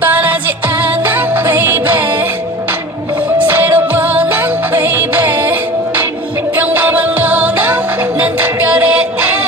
뻔하지 않아 baby. 새로워 난 baby. 평범한 너나 난 특별해.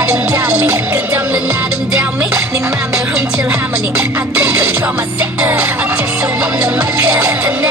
Adam down me. Good dumb and Adam down me. Me mama home till harmony. I can't control myself. I just want the market.